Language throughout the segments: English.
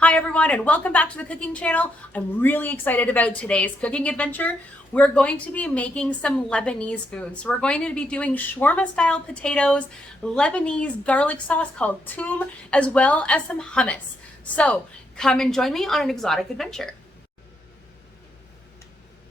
Hi everyone and welcome back to the cooking channel. I'm really excited about today's cooking adventure. We're going to be making some Lebanese food. So we're going to be doing shawarma style potatoes, Lebanese garlic sauce called Toum, as well as some hummus. So come and join me on an exotic adventure.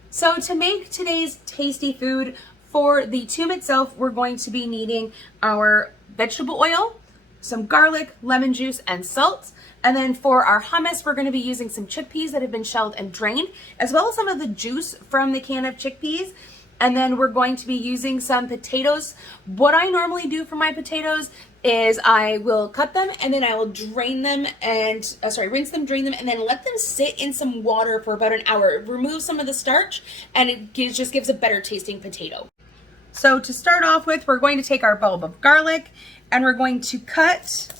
So to make today's tasty food, for the Toum itself, we're going to be needing our vegetable oil, some garlic, lemon juice, and salt. And then for our hummus, we're going to be using some chickpeas that have been shelled and drained, as well as some of the juice from the can of chickpeas. And then we're going to be using some potatoes. What I normally do for my potatoes is I will cut them and then I will drain them and, rinse them, drain them, and then let them sit in some water for about an hour. Remove some of the starch and it just gives a better tasting potato. So to start off with, we're going to take our bulb of garlic and we're going to cut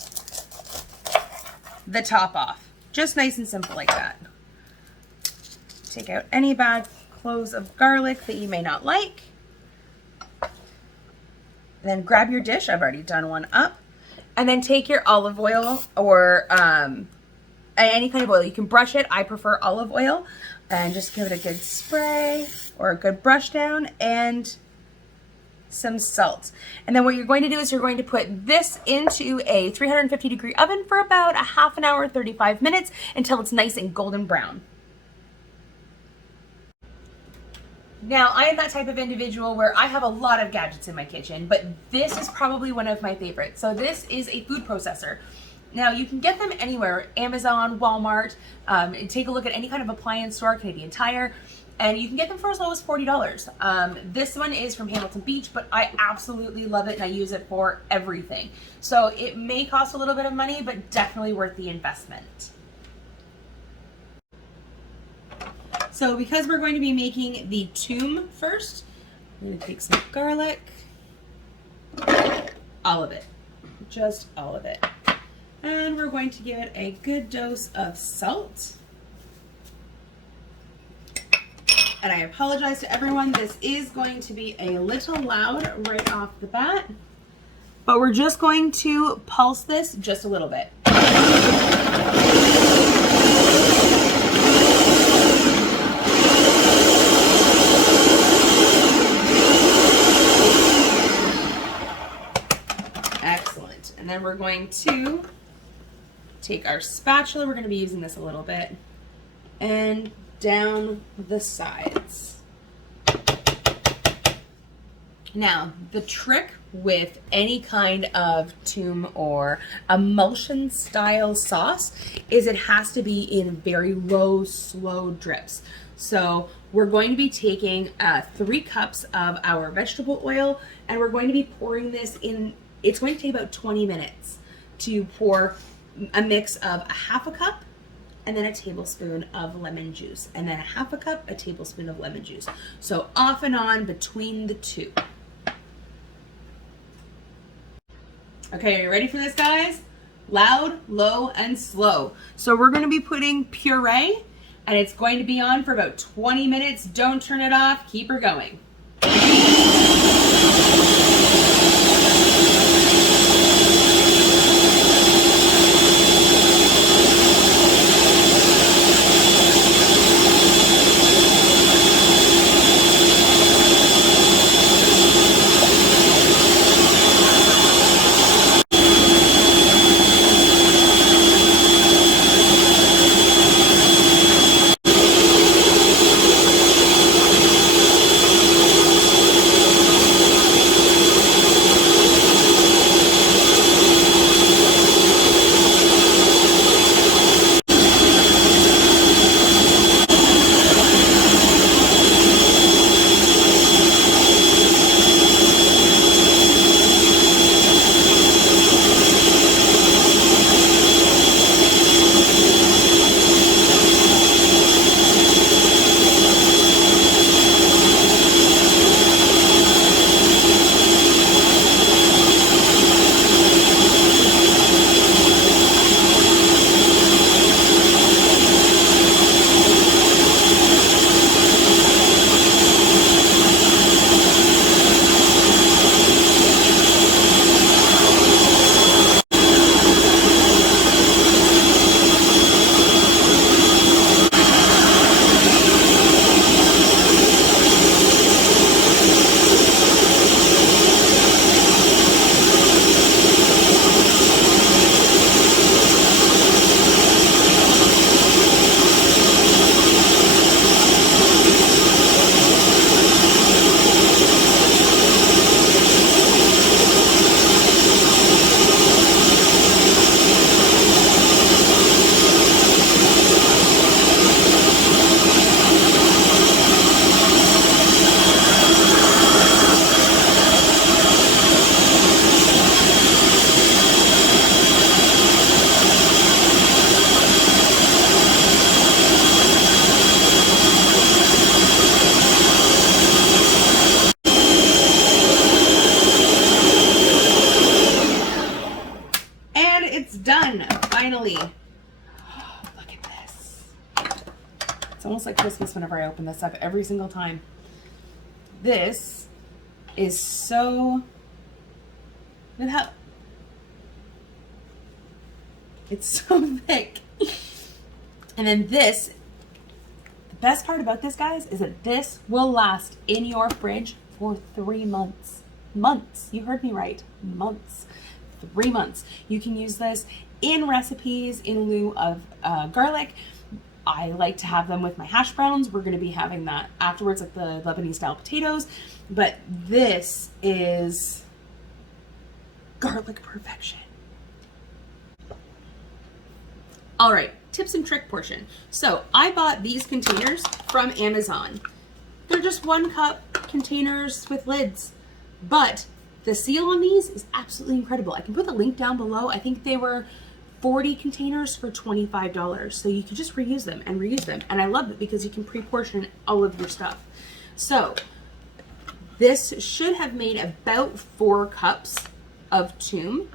the top off. Just nice and simple like that. Take out any bad cloves of garlic that you may not like. Then grab your dish. I've already done one up. And then take your olive oil or any kind of oil. You can brush it. I prefer olive oil. And just give it a good spray or a good brush down and some salt. And then what you're going to do is you're going to put this into a 350-degree oven for about a half an hour, 35 minutes, until it's nice and golden brown. Now, I am that type of individual where I have a lot of gadgets in my kitchen, but this is probably one of my favorites. So this is a food processor. Now, you can get them anywhere, Amazon, Walmart, take a look at any kind of appliance store, Canadian Tire, and you can get them for as low as $40. This one is from Hamilton Beach, but I absolutely love it and I use it for everything. So it may cost a little bit of money, but definitely worth the investment. So because we're going to be making the Toum first, I'm going to take some garlic, all of it, just all of it. And we're going to give it a good dose of salt. And I apologize to everyone, this is going to be a little loud right off the bat, but we're just going to pulse this just a little bit. Excellent. And then we're going to take our spatula, we're going to be using this a little bit, and down the sides. Now, the trick with any kind of Toum or emulsion style sauce is it has to be in very low, slow drips. So we're going to be taking 3 cups of our vegetable oil and we're going to be pouring this in. It's going to take about 20 minutes to pour a mix of a half a cup and then a tablespoon of lemon juice, and then a half a cup, a tablespoon of lemon juice. So off and on between the two. Okay, are you ready for this, guys? Loud, low, and slow. So we're gonna be putting puree, and it's going to be on for about 20 minutes. Don't turn it off, keep her going. finally, oh, look at this. It's almost like Christmas whenever I open this up every single time. This is so, look how, it's so thick. And then this, the best part about this, guys, is that this will last in your fridge for 3 months. Months. You heard me right. Months. 3 months. You can use this in recipes in lieu of garlic. I like to have them with my hash browns. We're going to be having that afterwards, like the Lebanese style potatoes. But this is garlic perfection. All right, tips and trick portion. So I bought these containers from Amazon. They're just 1 cup containers with lids, but the seal on these is absolutely incredible. I can put the link down below. I think they were 40 containers for $25. So you can just reuse them and reuse them. And I love it because you can pre-portion all of your stuff. So this should have made about 4 cups of Toum.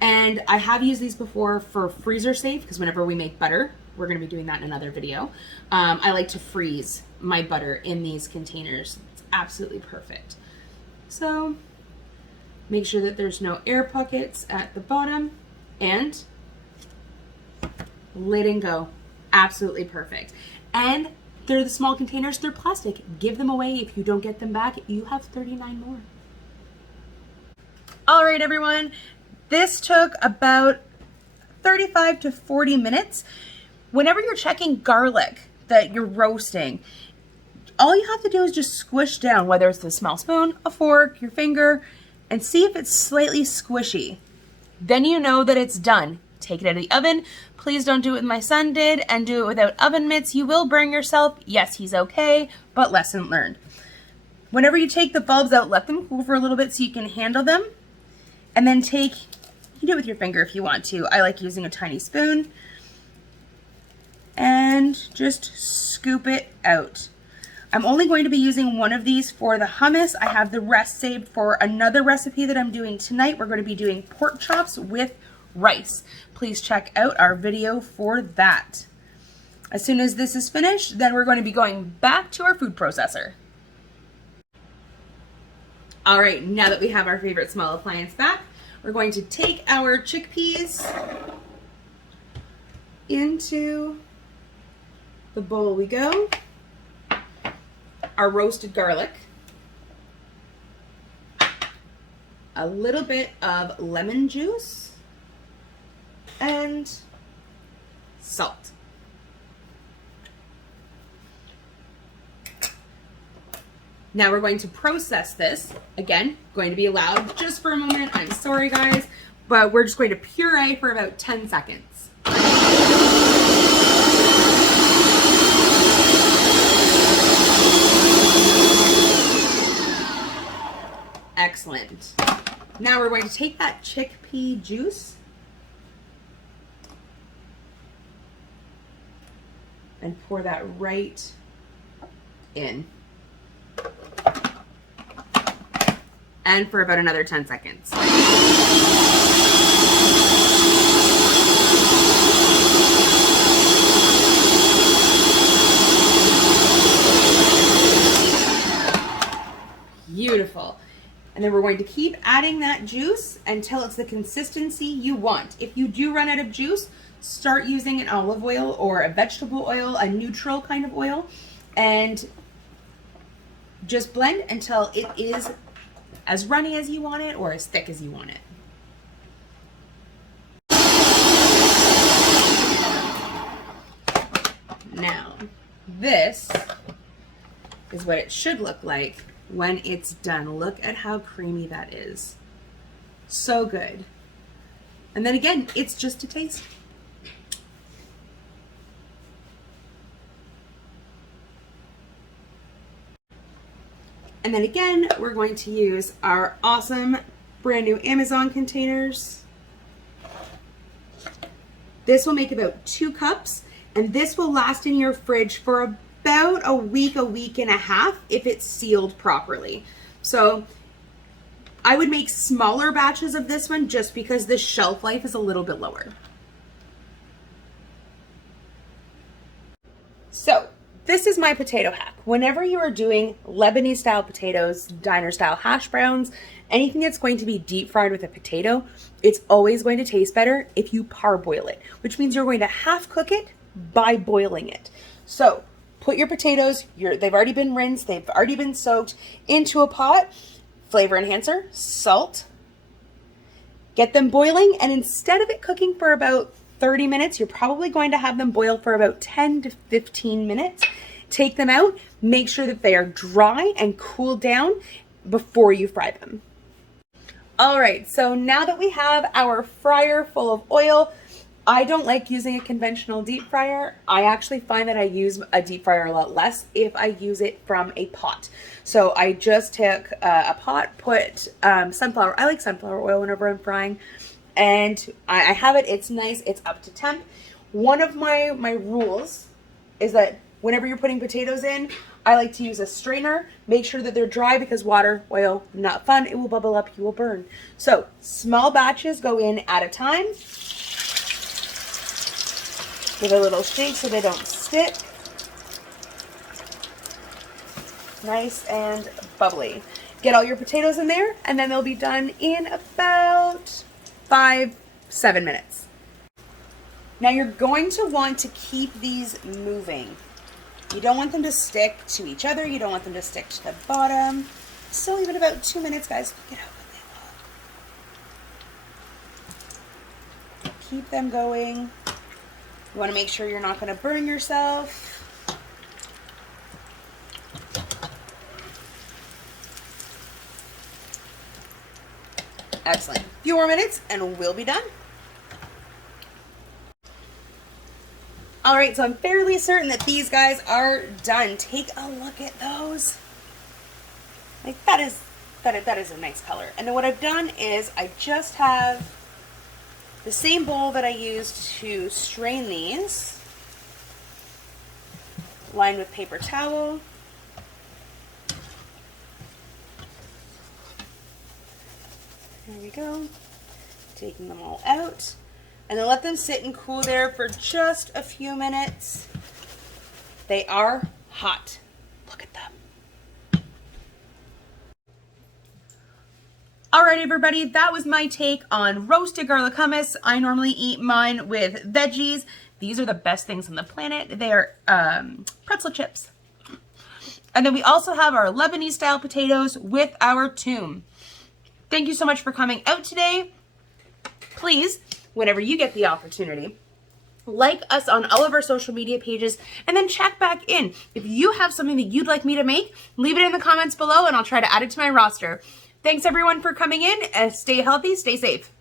And I have used these before for freezer safe, because whenever we make butter, we're going to be doing that in another video. I like to freeze my butter in these containers. It's absolutely perfect. So make sure that there's no air pockets at the bottom, and lid and go. Absolutely perfect. And they're the small containers, they're plastic. Give them away. If you don't get them back, you have 39 more. All right, everyone. This took about 35 to 40 minutes. Whenever you're checking garlic that you're roasting, all you have to do is just squish down, whether it's the small spoon, a fork, your finger, and see if it's slightly squishy. Then you know that it's done. Take it out of the oven. Please don't do what my son did and do it without oven mitts. You will burn yourself. Yes, he's okay, but lesson learned. Whenever you take the bulbs out, let them cool for a little bit so you can handle them. And then take, you can do it with your finger if you want to. I like using a tiny spoon. And just scoop it out. I'm only going to be using one of these for the hummus. I have the rest saved for another recipe that I'm doing tonight. We're going to be doing pork chops with rice. Please check out our video for that. As soon as this is finished, then we're going to be going back to our food processor. All right, now that we have our favorite small appliance back, we're going to take our chickpeas into the bowl we go. Our roasted garlic, a little bit of lemon juice, and salt. Now we're going to process this. Again, going to be loud just for a moment. I'm sorry, guys, but we're just going to puree for about 10 seconds. Excellent. Now we're going to take that chickpea juice and pour that right in. And for about another 10 seconds. Beautiful. And then we're going to keep adding that juice until it's the consistency you want. If you do run out of juice, start using an olive oil or a vegetable oil, a neutral kind of oil, and just blend until it is as runny as you want it or as thick as you want it. Now, this is what it should look like when it's done. Look at how creamy that is. So good. And then again, it's just a taste. And then again, we're going to use our awesome brand new Amazon containers. This will make about 2 cups, and this will last in your fridge for about a week and a half if it's sealed properly. So I would make smaller batches of this one just because the shelf life is a little bit lower. this is my potato hack. Whenever you are doing Lebanese style potatoes, diner style hash browns, anything that's going to be deep fried with a potato, it's always going to taste better if you parboil it, which means you're going to half cook it by boiling it. So put your potatoes, they've already been rinsed, they've already been soaked, into a pot, flavor enhancer, salt, get them boiling, and instead of it cooking for about 30 minutes, you're probably going to have them boil for about 10 to 15 minutes. Take them out, make sure that they are dry and cool down before you fry them. All right, so now that we have our fryer full of oil, I don't like using a conventional deep fryer. I actually find that I use a deep fryer a lot less if I use it from a pot. So I just took a pot, put sunflower, I like sunflower oil whenever I'm frying, and I have it, it's nice, it's up to temp. One of my rules is that whenever you're putting potatoes in, I like to use a strainer. Make sure that they're dry because water, oil, not fun. It will bubble up, you will burn. So small batches go in at a time. Give a little shake so they don't stick. Nice and bubbly. Get all your potatoes in there, and then they'll be done in about 5-7 minutes. Now you're going to want to keep these moving. You don't want them to stick to each other. You don't want them to stick to the bottom. Still leave it about 2 minutes, guys. Look at how good they look. Keep them going. You want to make sure you're not going to burn yourself. Excellent. A few more minutes and we'll be done. All right, so I'm fairly certain that these guys are done. Take a look at those. Like that is a nice color. And then what I've done is I just have the same bowl that I used to strain these, lined with paper towel. There we go. Taking them all out. And then let them sit and cool there for just a few minutes. They are hot. Look at them. All right, everybody, that was my take on roasted garlic hummus. I normally eat mine with veggies. These are the best things on the planet. They are pretzel chips. And then we also have our Lebanese style potatoes with our Toum. Thank you so much for coming out today. Please, whenever you get the opportunity, like us on all of our social media pages, and then check back in. If you have something that you'd like me to make, leave it in the comments below and I'll try to add it to my roster. Thanks everyone for coming in, and stay healthy, stay safe.